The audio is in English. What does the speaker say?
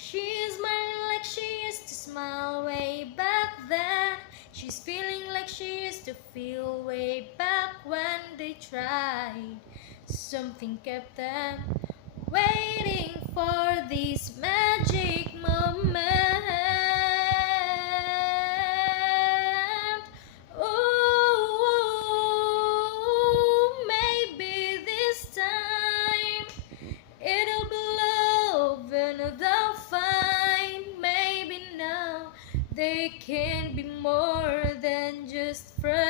She's smiling like she used to smile way back then. She's feeling like she used to feel way back when they tried. Something kept them waiting for this magic moment. Ooh, maybe this time it'll be love and they'll find. Maybe now they can be more than just friends.